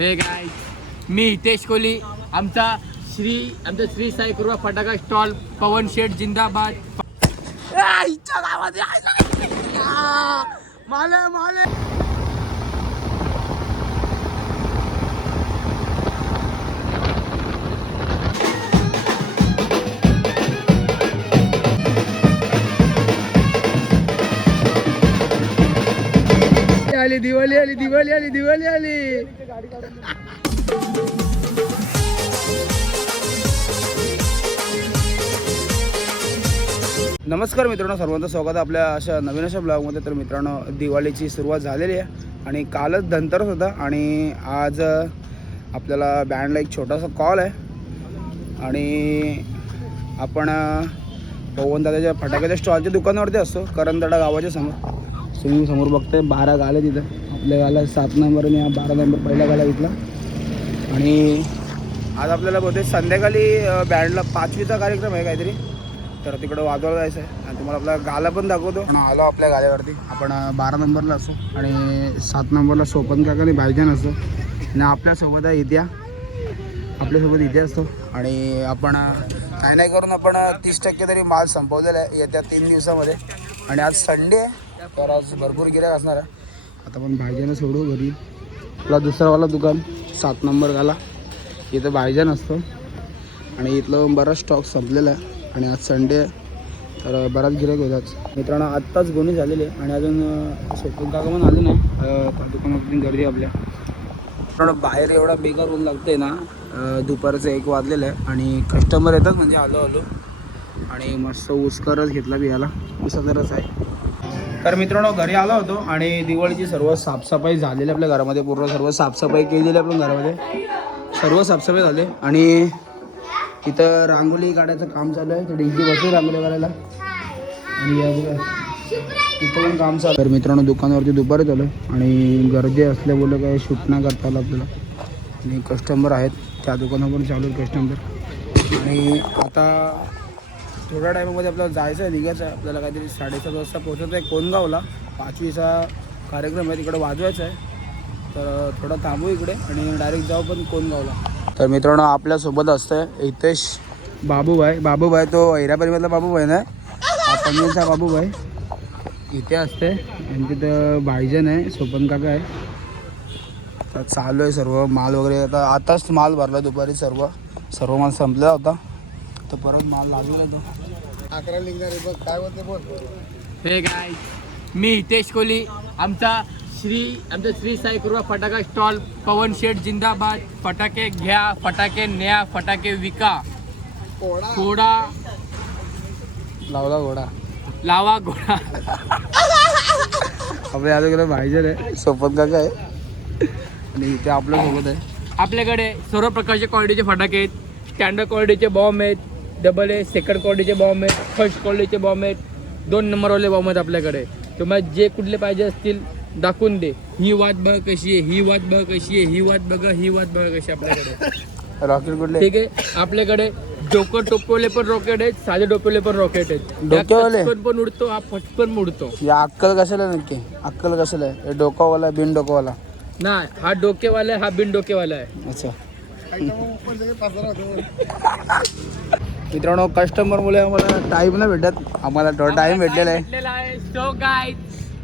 Hey guys, मी हितेश कोहली. आमचा श्री साई कृपा फटाका स्टॉल, पवन शेठ जिंदाबाद. माले माले आली दिवाळी आली दिवाळी आली दिवाळी आली. नमस्कार मित्रांनो, सर्वांचं स्वागत आहे आपल्या अशा नवीन अशा ब्लॉगमध्ये. तर मित्रांनो, दिवाळीची सुरुवात झालेली आहे आणि कालच धनतेरस होता आणि आज आपल्याला बँडला एक छोटासा कॉल आहे आणि आपण पवन दादाच्या फटाक्याच्या स्टॉलच्या दुकानावरती असतो, करंदडा गावाच्या समोर. तुम्ही समोर बघताय 12 गाले तिथं. आपल्या गाला 7 नंबर आणि 12 नंबर पहिला गाला घेतला. आणि आज आपल्याला बहुतेक संध्याकाळी बँडला 5वीचा कार्यक्रम आहे काहीतरी, तर तिकडं वाजवायला जायचं आहे आणि तुम्हाला आपला गाला पण दाखवतो. आणि आलो आपल्या गाल्यावरती. आपण 12 नंबरला असतो आणि 7 नंबरला सोपन काका आणि भाईजान असतो आणि आपल्यासोबत आहे इतिहा. आपल्यासोबत इतिहा असतो आणि आपण काय नाही करून आपण 30% तरी माल संपवलेला आहे येत्या 3 दिवसामध्ये. आणि आज संडे आहे तर आज भरपूर गिऱ्हाईक असणार आहे. आता पण भाईजानं सोडू घरी. आपला दुसरावाला दुकान 7 नंबर गाला, इथं भाईजान असतो आणि इथलं बराच स्टॉक संपलेला आहे. आणि आज संडे आहे तर बराच गिऱ्हाईक होतात. मित्रांनो, आत्ताच गोणी झालेली आहे आणि अजून सोपन काका पण आले नाही. दुकानात गर्दी आपल्या. मित्रांनो, बाहेर एवढा बेकार ऊन लागते ना, दुपारचं 1 वाजलेलं आहे आणि कस्टमर येतात म्हणजे आलो आणि मस्त उसकरच घेतला बियाला. उसाचा रस आहे. तर मित्रांनो, घरी आलो होतो आणि दिवाळीची सर्व साफसफाई झालेली आपल्या घरामध्ये. पूर्ण सर्व साफसफाई केलेली आपल्या घरामध्ये. सर्व साफसफाई झाली आणि इथं रांगोळी काढायचं काम चालू आहे. तर डीजे बसले रांगोळी काढायला आणि इथं पण काम चालू. तर मित्रांनो, दुकानावरती दुपारी चालू आहे आणि गर्दी असल्यामुळे काय शूट नाही करता आलं आपल्याला. आणि कस्टमर आहेत त्या दुकानावर पण चालू आहे कस्टमर. आणि आता थोड्या टायमामध्ये आपल्याला जायचं आहे, निघायचं आहे. आपल्याला काहीतरी 7:30 वाजता पोहोचायचं आहे कोणगावला. 5वीचा कार्यक्रम आहे, तिकडे वाजवायचा आहे. तर थोडं थांबू इकडे आणि डायरेक्ट जाऊ पण कोणगावला. तर मित्रांनो, आपल्यासोबत असतं हितेश बाबूभाई तो हिरापरीमधला बाबूभाई ना, हा पनवेलचा बाबूभाई इथे असते. आणि तिथं भाईजन आहे, सोपन काका आहे. तर चालू आहे सर्व माल वगैरे. आताच माल भरला दुपारी. सर्व माल संपला होता तर परत माल लागलेला तो 11 लिंगारे बघ काय होते बोल. हे गाइस, मी हितेश कोहली. आमचा श्री साई कृपा फटाका स्टॉल, पवन शेठ जिंदाबाद. फटाके घ्या, फटाके न्या, फटाके विका. घोडा लावा घोडा. आपल्या आजूबाजूला भाईजन आहे, सोपत काका आहे आणि इथे आपल्यासोबत आहे. आपल्याकडे सर्व प्रकारचे क्वालिटीचे फटाके आहेत. स्टँडर्ड क्वालिटीचे बॉम्ब आहेत, डबल आहे, सेकंड क्वालिटीचे बॉम्ब आहेत, फर्स्ट क्वालिटीचे बॉम्ब आहेत, 2 नंबरवाले बॉम्ब आहेत आपल्याकडे. तुम्हाला जे कुठले पाहिजे असतील दाखवून दे. ही वाट बघ कशी आहे, ही वाट बघ कशी आहे, ही वाट बघा, ही वाट बघा कशी आपल्याकडे. रॉकेट कुठले? ठीक आहे, आपल्याकडे डोकं टोपवले पण रॉकेट आहेत, साधे टोपवले पण रॉकेट आहेत. डोक्यावाले पण उडतो, हा फटकन उडतो. या अक्कल कशाला नक्की? अक्कल कशाला आहे? डोकावाला बिन डोकावाला नाही, हा डोकेवाला आहे, हा बिन डोकेवाला आहे. अच्छा. मित्रांनो, कस्टमर मुळे आम्हाला टाईम नाही भेटत. आम्हाला थोडा टाईम भेटलेला आहे. सो गाइस,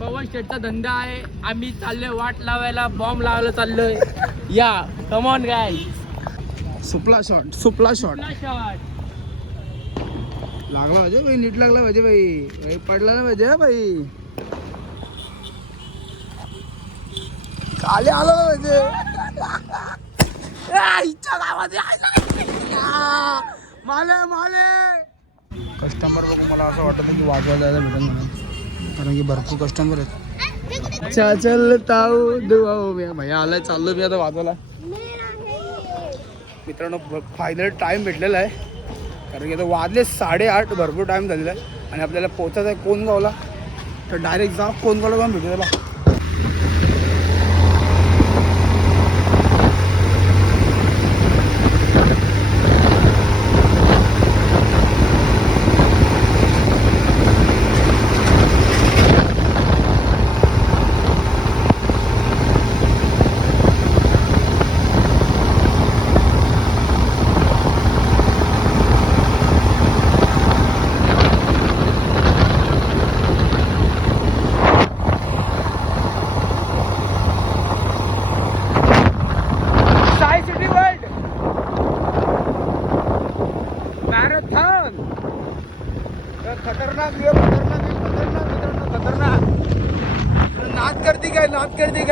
पवन शेठचा धंदा आहे. आम्ही चाललोय वाट लावायला, बॉम्ब लावायला चाललोय. या कम ऑन गाइस. सुपला शॉट लागला पाहिजे भाई, नीट लागला पाहिजे भाई, पडला नाही पाहिजे भाई. खाली आला पाहिजे. माले कस्टमर बघून मला असं वाटतं की वाजवायला जायला भेटेल म्हणून, कारण की भरपूर कस्टमर आहेत. अच्छा चलता हूं भैया आलाय, चाललो मी आता वाजवायला. मित्रांनो, फायनल टाईम भेटलेला आहे कारण की आता वाजले 8:30. भरपूर टाईम झालेला आहे आणि आपल्याला पोचायचं आहे कोणगावला. तर डायरेक्ट जा कोणगावला जाऊन भेटू त्याला.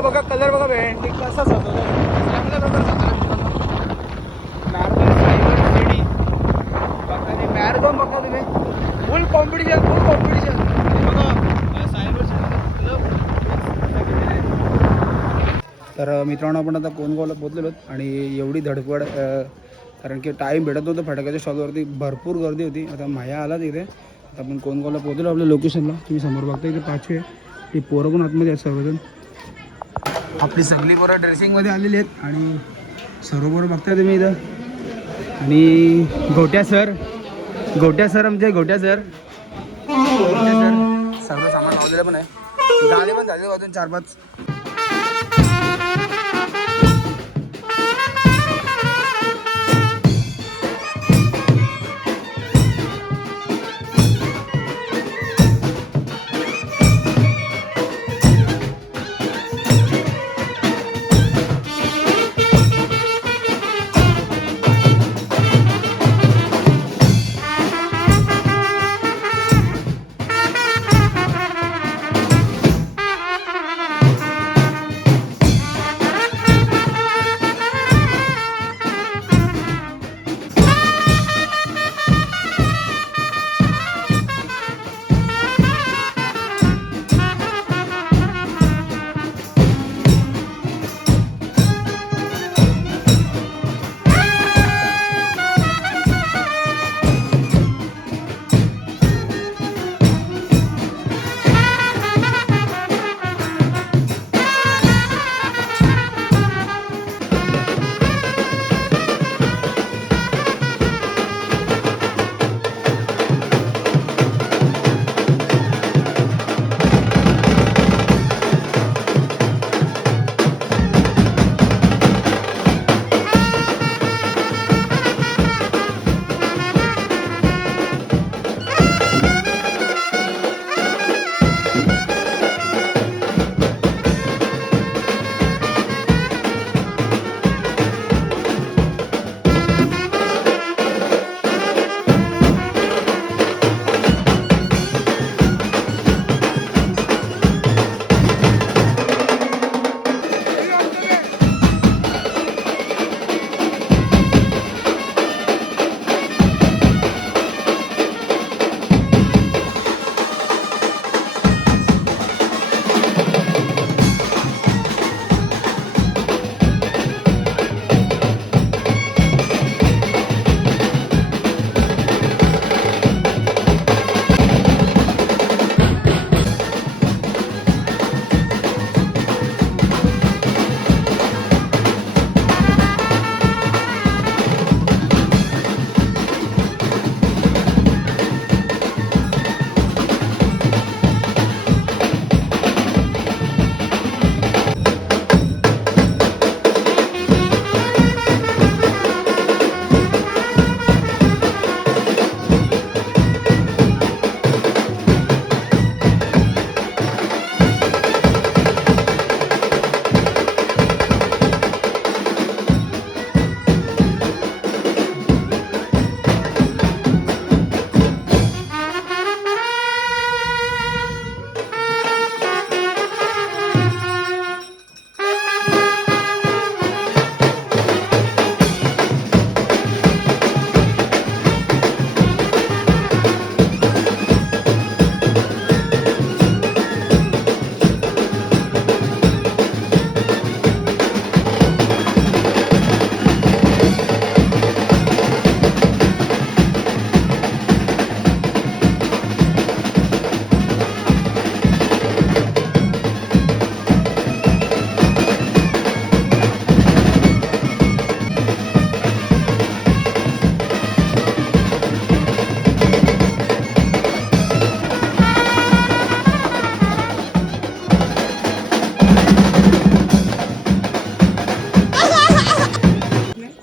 हे बघा कलर बघा भेंडी कसा सजवला चांगल्या प्रकारे सजवला मित्रांनो. मॅरेथॉन बघा तुम्ही फुल कॉम्पिटिशन बघा तर मित्रांनो आपण आता कोणगावला पोहोचलेलो आणि एवढी धडपड कारण की टाईम भेटत नव्हतं. फटाक्याच्या स्टॉलवरती भरपूर गर्दी होती. आता माया आला तिथे. आता आपण कोणगावला पोहोचलो आपल्या लोकेशनला. तुम्ही समोर बघता इथे 5 आहे. ती पोरं पण आतमध्ये आहेत सर्वजण. आपली सगळी पोरं ड्रेसिंगमध्ये आलेली आहेत आणि सर्व पोरं बघताय तुम्ही इथं. आणि गोट्या सर आमचे गोट्या सर सर्व सामान लावलेलं पण आहे. गाणे पण झाले अजून 4-5.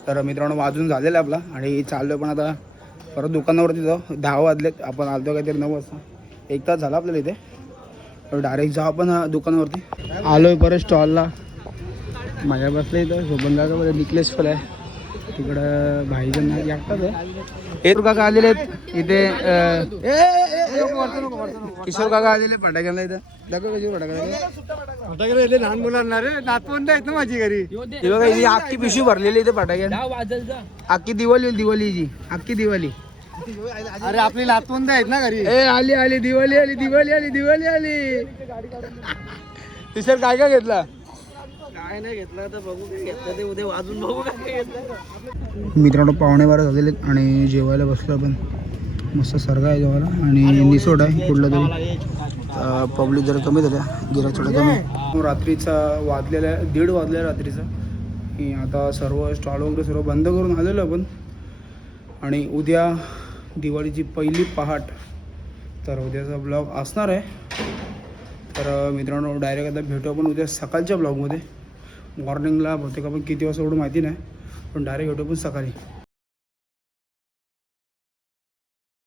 तर मित्रांनो वाजून झालेलं आहे आपला आणि चाललो पण आता परत दुकानावरती जाऊ. 10 वाजलेत, आपण आलतो काहीतरी 9 वाजता. 1 तास झाला आपल्याला इथे. तर डायरेक्ट जाऊ आपण दुकानावरती. आलोय परत स्टॉलला. माझ्या बसलं इथं शोभनदाचा नेकलेस पण आहे. तिकडं भाईजन एकटाच आहे. काका आलेले आहेत इथे. किशोर काका आलेले फटाक्याला इथं. दाखव कशी फटाक्याला लहान मुलांना रे नातवंड आहेत ना माझी घरी. हे बघा ही अख्खी पिशवी भरलेली इथे फटाक्याला. अख्खी दिवाळीची अख्खी दिवाळी. अरे आपली नातवंड आहेत ना घरी. आली दिवाळी आली. किशोर काय काय घेतला? काय नाही घेतलं तर बघू काय घेतलं ते उद्या वाजून बघू काय घेतलं. मित्रांनो 11:15 झालेले आणि जेवायला बसलो आपण. मस्त सर्गा आहे जेवायला आणि निसोड आहे कुठला तरी. पब्लिक जरा कमी झाल्या, गिरा थोडं कमी. रात्रीचा वाजलेला आहे 1:30 वाजल्या रात्रीचा. आता सर्व स्टॉल वगैरे सर्व बंद करून आलेलो आपण. आणि उद्या दिवाळीची पहिली पहाट, तर उद्याचा ब्लॉग असणार आहे. तर मित्रांनो डायरेक्ट आता भेटू आपण उद्या सकाळच्या ब्लॉगमध्ये. मॉर्निंगला बहुतेक आपण किती वाजता एवढं माहिती नाही, पण डायरेक्ट भेटू पण सकाळी.